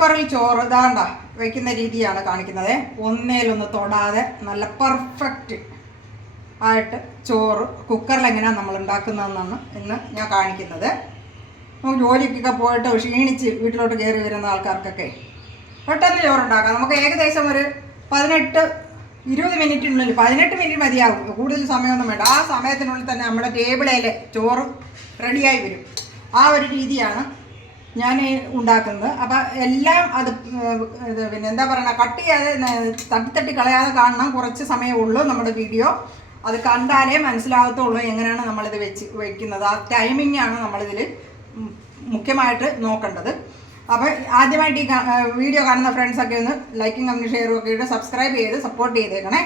കുക്കറിൽ ചോറ് ഇതാണ്ട വയ്ക്കുന്ന രീതിയാണ് കാണിക്കുന്നത്. ഒന്നേലൊന്ന് തൊടാതെ നല്ല പെർഫെക്റ്റ് ആയിട്ട് ചോറ് കുക്കറിൽ എങ്ങനെയാണ് നമ്മൾ ഉണ്ടാക്കുന്നതെന്നാണ് ഇന്ന് ഞാൻ കാണിക്കുന്നത്. നമുക്ക് ജോലിക്കൊക്കെ പോയിട്ട് ക്ഷീണിച്ച് വീട്ടിലോട്ട് കയറി വരുന്ന ആൾക്കാർക്കൊക്കെ പെട്ടെന്ന് ചോറുണ്ടാക്കാം. നമുക്ക് ഏകദേശം ഒരു 18-20 മിനിറ്റിനുള്ളിൽ, 18 മിനിറ്റ് മതിയാകും, കൂടുതൽ സമയമൊന്നും വേണ്ട. ആ സമയത്തിനുള്ളിൽ തന്നെ നമ്മുടെ ടേബിളിൽ ചോറ് റെഡിയായി വരും. ആ ഒരു രീതിയാണ് ഞാൻ ഉണ്ടാക്കുന്നത്. അപ്പം എല്ലാം അത് പിന്നെ എന്താ പറയുക, കട്ട് ചെയ്യാതെ തട്ടി കളയാതെ കാണണം. കുറച്ച് സമയമേ ഉള്ളൂ നമ്മുടെ വീഡിയോ. അത് കണ്ടാലേ മനസ്സിലാകത്തുള്ളൂ എങ്ങനെയാണ് നമ്മളിത് വയ്ക്കുന്നത്. ആ ടൈമിങ്ങാണ് നമ്മളിതിൽ മുഖ്യമായിട്ട് നോക്കേണ്ടത്. അപ്പോൾ ആദ്യമായിട്ട് ഈ വീഡിയോ കാണുന്ന ഫ്രണ്ട്സൊക്കെ ഒന്ന് ലൈക്കും കമൻറ്റും ഷെയറും ഒക്കെ ഇട്ട് സബ്സ്ക്രൈബ് ചെയ്ത് സപ്പോർട്ട് ചെയ്തേക്കണേ.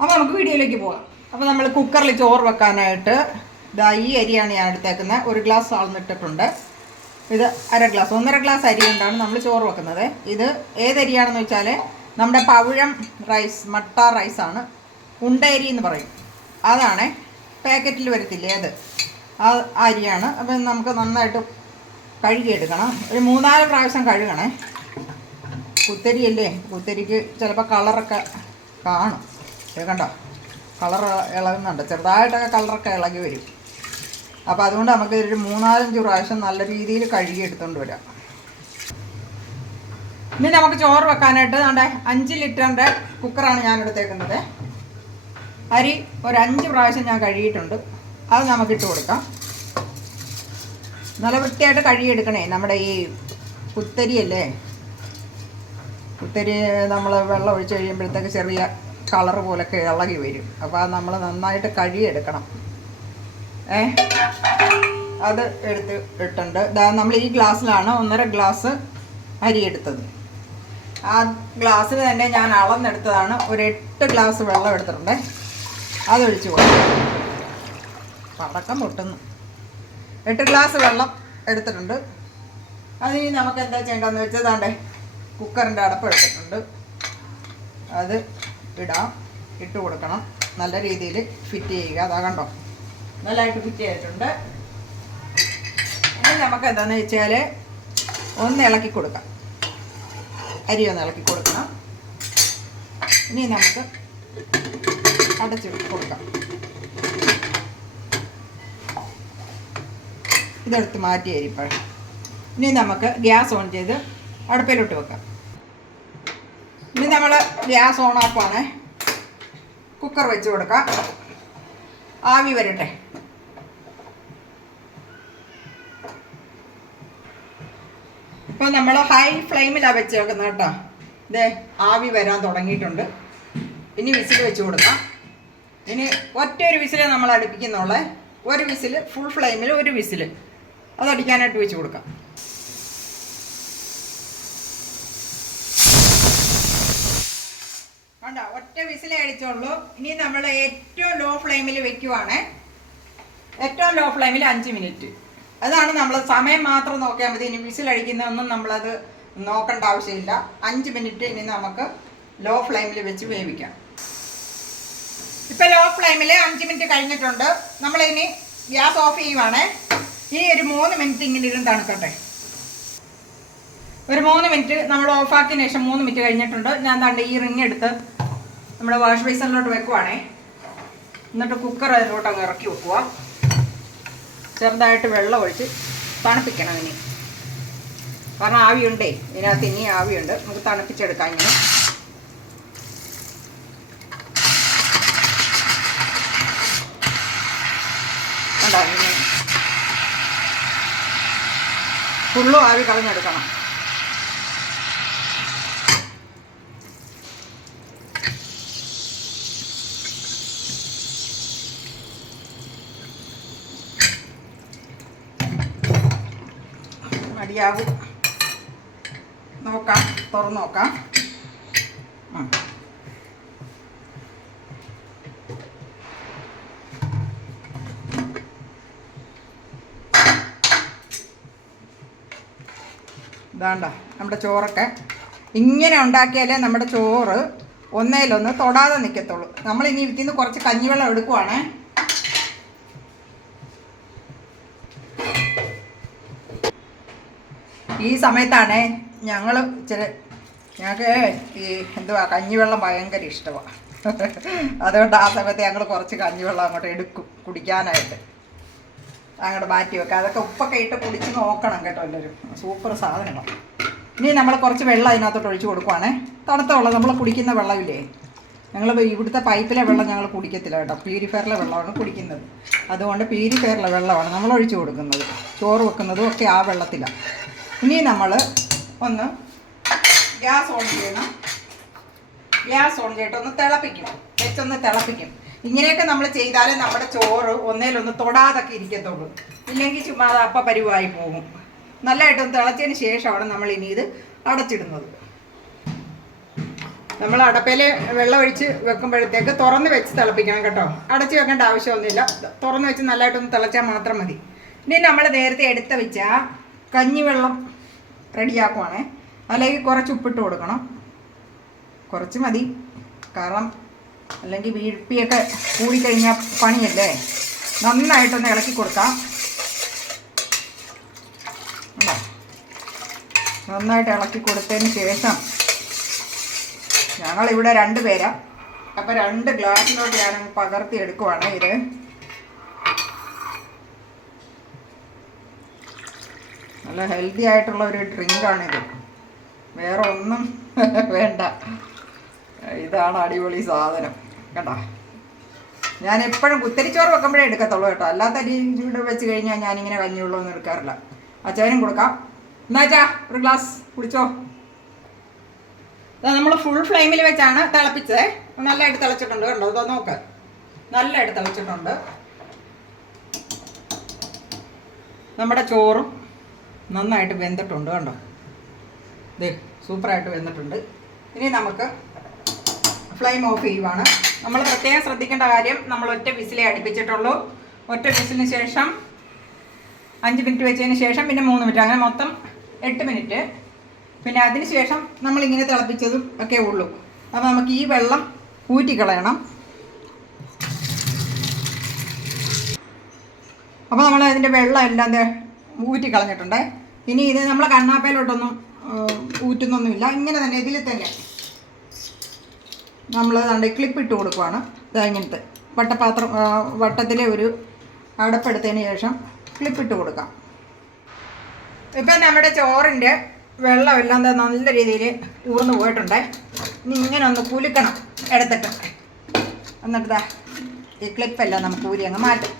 അപ്പോൾ നമുക്ക് വീഡിയോയിലേക്ക് പോകാം. അപ്പോൾ നമ്മൾ കുക്കറിൽ ചോറ് വെക്കാനായിട്ട് ഈ അരിയാണ് ഞാൻ എടുത്തേക്കുന്നത്. 1 ഗ്ലാസ് അളന്നിട്ടിട്ടുണ്ട്. ഇത് 1/2 ഗ്ലാസ്, 1.5 ഗ്ലാസ് അരി കൊണ്ടാണ് നമ്മൾ ചോറ് വെക്കുന്നത്. ഇത് ഏതരിയാണെന്ന് വെച്ചാൽ നമ്മുടെ പവിഴം റൈസ്, മട്ട റൈസാണ്, ഉണ്ടരി എന്ന് പറയും. അതാണ് പാക്കറ്റിൽ വരത്തില്ലേ, അത് ആ അരിയാണ്. അപ്പം നമുക്ക് നന്നായിട്ട് കഴുകിയെടുക്കണം. ഒരു 3-4 പ്രാവശ്യം കഴുകണേ. കുത്തരിയല്ലേ, കുത്തരിക്ക് ചിലപ്പോൾ കളറൊക്കെ കാണും. കണ്ടോ, കളർ ഇളകുന്നുണ്ട്, ചെറുതായിട്ടൊക്കെ കളറൊക്കെ ഇളകി വരും. അപ്പോൾ അതുകൊണ്ട് നമുക്ക് ഒരു 3-4 പ്രാവശ്യം നല്ല രീതിയിൽ കഴുകി എടുത്തുകൊണ്ട് വരാം. ഇനി നമുക്ക് ചോറ് വെക്കാനായിട്ട് നമ്മുടെ 5 ലിറ്ററിൻ്റെ കുക്കറാണ് ഞാൻ എടുത്തേക്കുന്നത്. അരി ഒരു 5 പ്രാവശ്യം ഞാൻ കഴുകിയിട്ടുണ്ട്. അത് നമുക്കിട്ട് കൊടുക്കാം. നല്ല വൃത്തിയായിട്ട് കഴുകിയെടുക്കണേ. നമ്മുടെ ഈ കുത്തരിയല്ലേ, കുത്തരി നമ്മൾ വെള്ളം ഒഴിച്ച് കഴിയുമ്പോഴത്തേക്ക് ചെറിയ കളർ പോലൊക്കെ ഇളകി വരും. അപ്പോൾ അത് നമ്മൾ നന്നായിട്ട് കഴുകിയെടുക്കണം. അത് ഇട്ടുണ്ട്. നമ്മൾ ഈ ഗ്ലാസ്സിലാണ് 1.5 ഗ്ലാസ് അരി എടുത്തത്. ആ ഗ്ലാസ്സിൽ തന്നെ ഞാൻ അളന്നെടുത്തതാണ്. ഒരു 8 ഗ്ലാസ് വെള്ളം എടുത്തിട്ടുണ്ട്. അതൊഴിച്ച് കൊടുക്കും. പടക്കം പൊട്ടുന്നു. 8 ഗ്ലാസ് വെള്ളം എടുത്തിട്ടുണ്ട്. അതിന് നമുക്ക് എന്താ ചെയ്യേണ്ടതെന്ന് വെച്ചാൽ ദാണ്ടേ കുക്കറിൻ്റെ അടപ്പ് എടുത്തിട്ടുണ്ട്. അത് ഇട്ട് കൊടുക്കണം. നല്ല രീതിയിൽ ഫിറ്റ് ചെയ്യുക. അതാ കണ്ടോ, നല്ലതായിട്ട് ഫിറ്റ് ചെയ്തിട്ടുണ്ട്. ഇനി നമുക്ക് എന്താണെന്ന് വെച്ചാൽ ഒന്ന് ഇളക്കി കൊടുക്കാം. അരി ഒന്ന് ഇളക്കി കൊടുക്കണം. ഇനി നമുക്ക് അടച്ച് കൊടുക്കാം. ഇതെടുത്ത് മാറ്റി അരിപ്പഴം. ഇനി നമുക്ക് ഗ്യാസ് ഓൺ ചെയ്ത് അടുപ്പിലോട്ട് വെക്കാം. ഇനി നമ്മൾ ഗ്യാസ് ഓൺ ആക്കുവാണ്. കുക്കർ വെച്ച് കൊടുക്കാം. ആവി വരട്ടെ. ഇപ്പോൾ നമ്മൾ ഹൈ ഫ്ലെയിമിലാണ് വെച്ച് വെക്കുന്നത് കേട്ടോ. ഇതേ ആവി വരാൻ തുടങ്ങിയിട്ടുണ്ട്. ഇനി വിസിൽ വെച്ച് കൊടുക്കാം. ഇനി ഒറ്റൊരു വിസിൽ നമ്മൾ അടുപ്പിക്കുന്നുള്ളേ. ഒരു വിസിൽ, ഫുൾ ഫ്ലെയിമിൽ ഒരു വിസിൽ അതടിക്കാനായിട്ട് വെച്ച് കൊടുക്കാം. കണ്ടോ, ഒറ്റ വിസിലേ അടിച്ചുള്ളൂ. ഇനി നമ്മൾ ഏറ്റവും ലോ ഫ്ലെയിമിൽ വെക്കുവാണ്. ഏറ്റവും ലോ ഫ്ലെയിമിൽ 5 മിനിറ്റ്. അതാണ് നമ്മൾ സമയം മാത്രം നോക്കിയാൽ മതി. ഇനി വിസിലടിക്കുന്നതൊന്നും നമ്മളത് നോക്കേണ്ട ആവശ്യമില്ല. 5 മിനിറ്റ് ഇനി നമുക്ക് ലോ ഫ്ലെയിമിൽ വെച്ച് വേവിക്കാം. ഇപ്പം ലോ ഫ്ലെയിമിൽ 5 മിനിറ്റ് കഴിഞ്ഞിട്ടുണ്ട്. നമ്മളിനി ഗ്യാസ് ഓഫ് ചെയ്യുവാണ്. ഇനി ഒരു 3 മിനിറ്റ് ഇങ്ങനെ ഇരുന്ന് തണുക്കട്ടെ. ഒരു 3 മിനിറ്റ് നമ്മൾ ഓഫാക്കിയതിന് ശേഷം 3 മിനിറ്റ് കഴിഞ്ഞിട്ടുണ്ട്. ഞാൻ ദാണ്ട് ഈ റിങ് എടുത്ത് നമ്മുടെ വാഷ് ബേസിനിലോട്ട് വെക്കുവാണേ. എന്നിട്ട് കുക്കർ അതിലോട്ട് അങ്ങ് ഇറക്കി വെക്കുക. ചെറുതായിട്ട് വെള്ളം ഒഴിച്ച് തണുപ്പിക്കണം ഇനി. കാരണം ആവിയുണ്ടേ, ഇതിനകത്ത് ഇനി ആവിയുണ്ട്. നമുക്ക് തണുപ്പിച്ചെടുക്കാം ഇങ്ങനെ. കണ്ടോ, ഇങ്ങനെ ഫുള്ളും ആവി കളഞ്ഞെടുക്കണം. മടിയാകും. നോക്കാം, തുറന്ന് നോക്കാം. ഇതാണ്ട നമ്മുടെ ചോറൊക്കെ ഇങ്ങനെ ഉണ്ടാക്കിയാലേ നമ്മുടെ ചോറ് ഒന്നേലൊന്ന് തൊടാതെ നിൽക്കത്തുള്ളൂ. നമ്മളിനി ഇതിൽ നിന്ന് കുറച്ച് കഞ്ഞിവെള്ളം എടുക്കുവാണ്. ഈ സമയത്താണ് ഞങ്ങൾ ഇച്ചിരി ഞങ്ങൾക്ക് ഈ എന്തുവാ കഞ്ഞിവെള്ളം ഭയങ്കര ഇഷ്ടമാണ്. അതുകൊണ്ട് ആ സമയത്ത് ഞങ്ങൾ കുറച്ച് കഞ്ഞിവെള്ളം അങ്ങോട്ട് എടുക്കും കുടിക്കാനായിട്ട്. അങ്ങോട്ട് മാറ്റി വെക്കുക. അതൊക്കെ ഉപ്പൊക്കെ ഇട്ട് കുടിച്ച് നോക്കണം കേട്ടോ എല്ലാവരും. സൂപ്പർ സാധനമാണ്. ഇനി നമ്മൾ കുറച്ച് വെള്ളം അതിനകത്തോട്ട് ഒഴിച്ച് കൊടുക്കുവാണേ. തണുത്ത വെള്ളം നമ്മൾ കുടിക്കുന്ന വെള്ളമില്ലേ, ഞങ്ങൾ ഇവിടുത്തെ പൈപ്പിലെ വെള്ളം ഞങ്ങൾ കുടിക്കത്തില്ല കേട്ടോ. പ്യൂരിഫയറിലെ വെള്ളമാണ് കുടിക്കുന്നത്. അതുകൊണ്ട് പ്യൂരിഫയറിലെ വെള്ളമാണ് നമ്മൾ ഒഴിച്ച് കൊടുക്കുന്നത്. ചോറ് വെക്കുന്നതും ഒക്കെ ആ വെള്ളത്തിലാണ്. ഇനി നമ്മൾ ഒന്ന് ഗ്യാസ് ഓൺ ചെയ്യണം. ഗ്യാസ് ഓൺ ചെയ്തിട്ട് ഒന്ന് തിളപ്പിക്കും, വെച്ചൊന്ന് തിളപ്പിക്കും. ഇങ്ങനെയൊക്കെ നമ്മൾ ചെയ്താലേ നമ്മുടെ ചോറ് ഒന്നേലൊന്ന് തൊടാതൊക്കെ ഇരിക്കത്തുള്ളൂ. ഇല്ലെങ്കിൽ ചുമ്മാ അത് അപ്പം പരിവായി പോകും. നല്ലതായിട്ടൊന്ന് തിളച്ചതിന് ശേഷമാണ് നമ്മൾ ഇനി ഇത് അടച്ചിടുന്നത്. നമ്മൾ അടപ്പയിൽ വെള്ളം ഒഴിച്ച് വെക്കുമ്പോഴത്തേക്ക് തുറന്ന് വെച്ച് തിളപ്പിക്കണം കേട്ടോ. അടച്ച് വെക്കേണ്ട ആവശ്യമൊന്നുമില്ല. തുറന്ന് വെച്ച് നല്ലതായിട്ടൊന്ന് തിളച്ചാൽ മാത്രം മതി. ഇനി നമ്മൾ നേരത്തെ എടുത്ത് വെച്ച കഞ്ഞിവെള്ളം റെഡിയാക്കുവാണേ. അല്ലെങ്കിൽ കുറച്ച് ഉപ്പിട്ട് കൊടുക്കണം. കുറച്ച് മതി, കാരണം അല്ലെങ്കിൽ വീഴ്പ്പിയൊക്കെ കൂടിക്കഴിഞ്ഞാൽ പണിയല്ലേ. നന്നായിട്ടൊന്ന് ഇളക്കി കൊടുക്കാം. നന്നായിട്ട് ഇളക്കി കൊടുത്തതിന് ശേഷം ഞങ്ങളിവിടെ 2 പേരാണ്. അപ്പോൾ 2 ഗ്ലാസ്സിലോട്ട് ഞാൻ പകർത്തി എടുക്കുവാണ്. ഇത് നല്ല ഹെൽത്തി ആയിട്ടുള്ള ഒരു ഡ്രിങ്കാണിത്. വേറെ ഒന്നും വേണ്ട. ഇതാണ് അടിപൊളി സാധനം കേട്ടോ. ഞാൻ എപ്പോഴും കുത്തരിച്ചോറ് വെക്കുമ്പോഴേ എടുക്കത്തുള്ളൂ കേട്ടോ. അല്ലാത്ത അരിയുടെ വെച്ച് കഴിഞ്ഞാൽ ഞാനിങ്ങനെ കഞ്ഞിവെള്ളമൊന്നും എടുക്കാറില്ല. അച്ചാനും കൊടുക്കാം. എന്നാച്ചാ ഒരു ഗ്ലാസ് കുടിച്ചോ. നമ്മൾ ഫുൾ ഫ്ലെയിമിൽ വെച്ചാണ് തിളപ്പിച്ചത്. നല്ലതായിട്ട് തിളച്ചിട്ടുണ്ട് കണ്ടോ. ഇതോ നോക്ക്, നല്ലതായിട്ട് തിളച്ചിട്ടുണ്ട്. നമ്മുടെ ചോറും നന്നായിട്ട് വെന്തിട്ടുണ്ട് കണ്ടോ. ദേ സൂപ്പറായിട്ട് വെന്തിട്ടുണ്ട്. ഇനി നമുക്ക് ഫ്ലെയിം ഓഫ് ചെയ്യുവാണ്. നമ്മൾ പ്രത്യേകം ശ്രദ്ധിക്കേണ്ട കാര്യം, നമ്മൾ ഒറ്റ വിസിലേ അടുപ്പിച്ചിട്ടുള്ളൂ. ഒറ്റ വിസിലിന് ശേഷം 5 മിനിറ്റ് വെച്ചതിന് ശേഷം പിന്നെ 3 മിനിറ്റ്, അങ്ങനെ മൊത്തം 8 മിനിറ്റ്. പിന്നെ അതിന് ശേഷം നമ്മളിങ്ങനെ തിളപ്പിച്ചതും ഒക്കെ ഉള്ളൂ. അപ്പോൾ നമുക്ക് ഈ വെള്ളം ഊറ്റിക്കളയണം. അപ്പോൾ നമ്മൾ അതിൻ്റെ വെള്ളം എല്ലാം ഊറ്റിക്കളഞ്ഞിട്ടുണ്ട്. ഇനി ഇത് നമ്മൾ കണ്ണാപ്പയിലോട്ടൊന്നും ഊറ്റുന്നൊന്നുമില്ല. ഇങ്ങനെ തന്നെ ഇതിൽ തന്നെ നമ്മൾ അതുകൊണ്ട് ക്ലിപ്പ് ഇട്ട് കൊടുക്കുവാണ്. ഇങ്ങനത്തെ വട്ടത്തിലെ ഒരു അടപ്പെടുത്തതിന് ശേഷം ക്ലിപ്പ് ഇട്ട് കൊടുക്കാം. ഇപ്പം നമ്മുടെ ചോറിൻ്റെ വെള്ളമെല്ലാം നല്ല രീതിയിൽ ഊർന്നു പോയിട്ടുണ്ട്. ഇനി ഇങ്ങനെ ഒന്ന് കുലുക്കണം എടുത്തിട്ട്. എന്നിട്ട് ഈ ക്ലിപ്പെല്ലാം നമുക്ക് ഊരി അങ്ങ് മാറ്റും.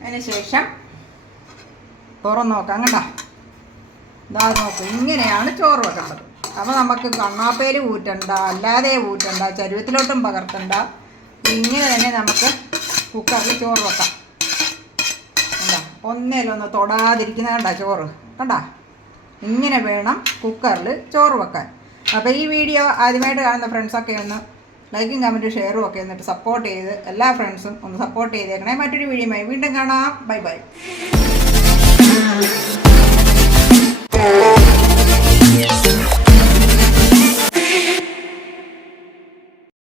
അതിന് ശേഷം തുറന്ന് നോക്കാം കേട്ടോ. ഇതാ നോക്കും, ഇങ്ങനെയാണ് ചോറ് വെക്കേണ്ടത്. അപ്പോൾ നമുക്ക് കണ്ണാപ്പേൽ ഊറ്റണ്ട, അല്ലാതെ ഊറ്റണ്ട, ചരുവത്തിലോട്ടും പകർത്തണ്ട. ഇങ്ങനെ തന്നെ നമുക്ക് കുക്കറിൽ ചോറ് വെക്കാം. കണ്ടാ, ഒന്നേലൊന്ന് തൊടാതിരിക്കുന്ന കണ്ടാ ചോറ് കണ്ടാ. ഇങ്ങനെ വേണം കുക്കറിൽ ചോറ് വെക്കാൻ. അപ്പോൾ ഈ വീഡിയോ ആദ്യമായിട്ട് കാണുന്ന ഫ്രണ്ട്സൊക്കെ ഒന്ന് ലൈക്കും കമൻറ്റും ഷെയറും ഒക്കെ എന്നിട്ട് സപ്പോർട്ട് ചെയ്ത് എല്ലാ ഫ്രണ്ട്സും ഒന്ന് സപ്പോർട്ട് ചെയ്തേക്കണേ. മറ്റൊരു വീഡിയോയുമായി വീണ്ടും കാണാം. Bye bye.